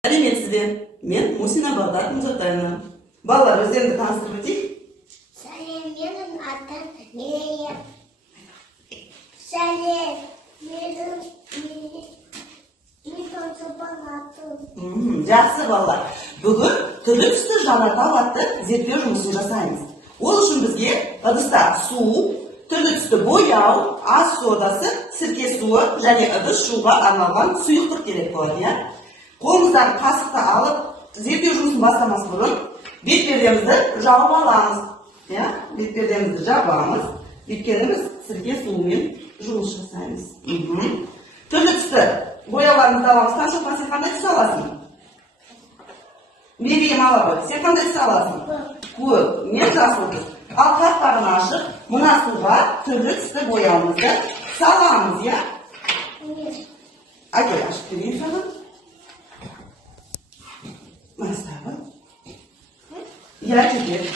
Сәлеметсіздер, мен Мусина Бағдат Мұзатайна. Балалар, өздеріңді таныстырып өтейік. Сәлем, менің атым Мирия. Сәлем, менің атым. Жақсы балалар. Бүгін түрлі түсті жанартау атты зерттеу жұмысын жасаймыз. Ол үшін бізге ыдыста су, түрлі түсті бояу, ас содасы, сірке суы және ыдыс жууға арналған сұйықтық керек болады. Қолымыздан қасықты алып, зерттеу жұмысын бастамас бұрын бетпердемізді жауып аламыз. Бетпердемізді жабамыз. Өйткені біз сірке суымен жұмыс жасаймыз. Түрлі түсті бояуларымызды аламыз. Таншоқпан, сен қандай түс аласың? Мерейім ала ғой. Сен қандай түс аласың? Көк, мен жасыл түс. Ал қақпағын ашып, мына суға түрлі түсті бояуымызды саламыз, я? Әкел, ашып берейін саған. Мәстағы. Я жетер.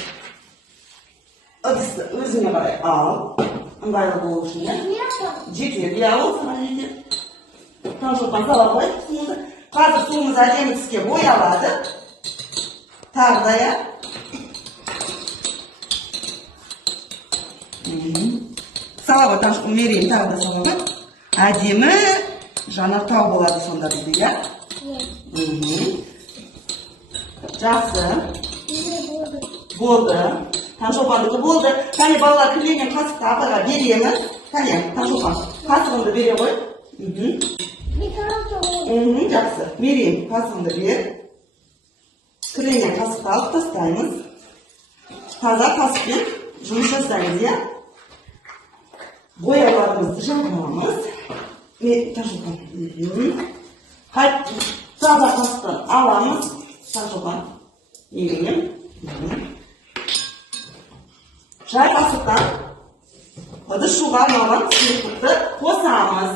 Ыдысты өзіңе қарай ал. Ыңғайлы болу үшін, я? Жетер, я ол саған жетер. Таншоқпан сала қой суымызды. Қазір суымыз әдемі түске боялады. Тағы да, я? Сала ғой, Таншоқпан, мерейін тағы да сала ғой. Әдемі жанартау болады сонда бізде, я? Жақсы. Болды. Таншоқпандығы болды. Кәне балалар кірленген қасықты апаға береміз. Кәне, Таншоқпан, қасығымды бере ғой. Жақсы. Мерейін қасығымды бер. Кірленген қасықты алып тастаймыз. Таза қасықпен жұмыс жасаймыз, я? Бояуларымызды жабамыз. Таншоқпан. Таза қасықтан аламыз. Таншоқпан. Мерейін. Жай қасықтан ыдыс жууға арналған сұйықтықты қосамыз.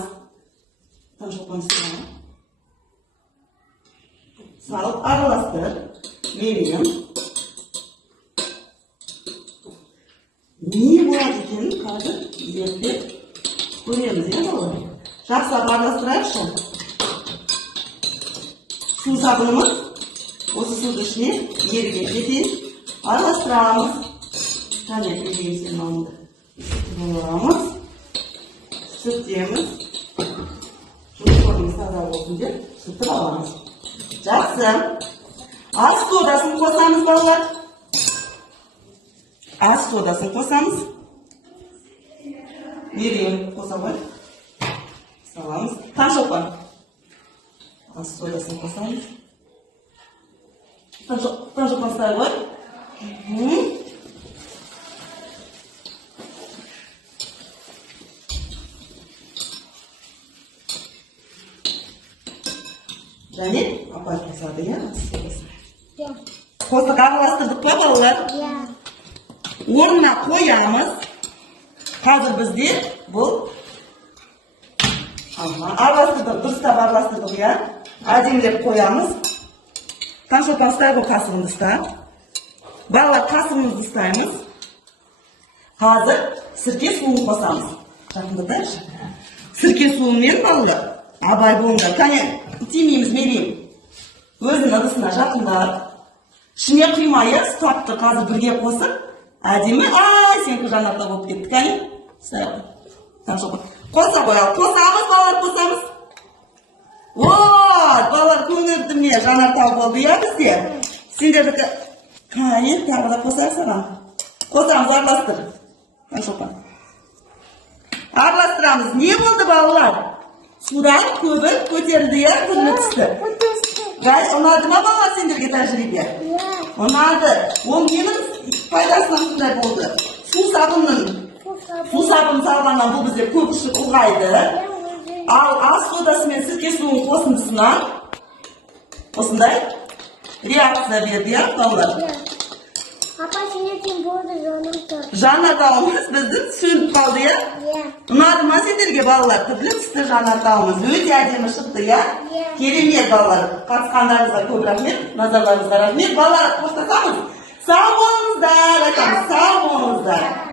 Таншоқпан салып. Салып араластыр. Мерейін. Не болады екенін қазір зерттеп көреміз, я балалар? Жақсылап араластырайықшы. Су сабынымыз осы суды ішіне еріген жетейін араластырамыз. Кәне, берейін сен алынды. Боламыз. Сүртеміз. Жұмыс таза болсын деп сүртіп аламыз. Жақсы. Ас содасын қосамыз, балалар. Ас содасын қосамыз. Мерейін қоса ғой. Саламыз. Таншоқпан. Ас содасын қосамыз. Таншоқпан стай ғой. Және апай қосады, я? Қосық араластырдық қой, балалар? Орнына қоямыз. Қазір бізде бұл араластырдық, дұрыстап араластырдық, я? Әдемілеп қоямыз. Таншоқпан ұстай ғой, қасығымды ұста. Балалар, қасығымызды ұстаймыз. Қазір сірке суын қосамыз. Жақындатайықшы. Сірке суымен, балалар, абай болыңдар. Кәне, тимейміз, мерейін. Өзінің ыдысына жақындап. Ішіне құймайы стапты қазір бірге қосып. Әдемі, сенікі жанарта болып кетті. Кәне, Таншоқпан. Қоса қоял. Қосамыз, балалар, қосамыз. Балалар, көңілді ме жанартау болды, я бізде? Сендердікі, кәне, тағы да қосайық саған. Қосамыз, араластыр. Таншоқпан. Араластырамыз. Не болды, балалар? Судан көбі көтерілді, я, күлі түсті. Ұнады ма балалар сендерге тәжірибе? Ұнады. Ол ненің пайдасынан сондай болды? Су сабын салғаннан бұл бізде көп ішік ұлғайды. Ал ас содасы мен сірке суын қосындысынан осындай реакция берді, я, балалар? Апа, сенен болды жанартау. Жанартауымыз бізді сөніп қалды, я? Ұнады ма сендерге, балалар? Түрлі түсті жанартауымыз өте әдемі шықты, я? Керемет, балалар. Қатысқандарыңызға көп рахмет, назарларыңызға рахмет. Балалар, қоштасамыз. Сау болыңыздар, айтамыз, сау болыңыздар.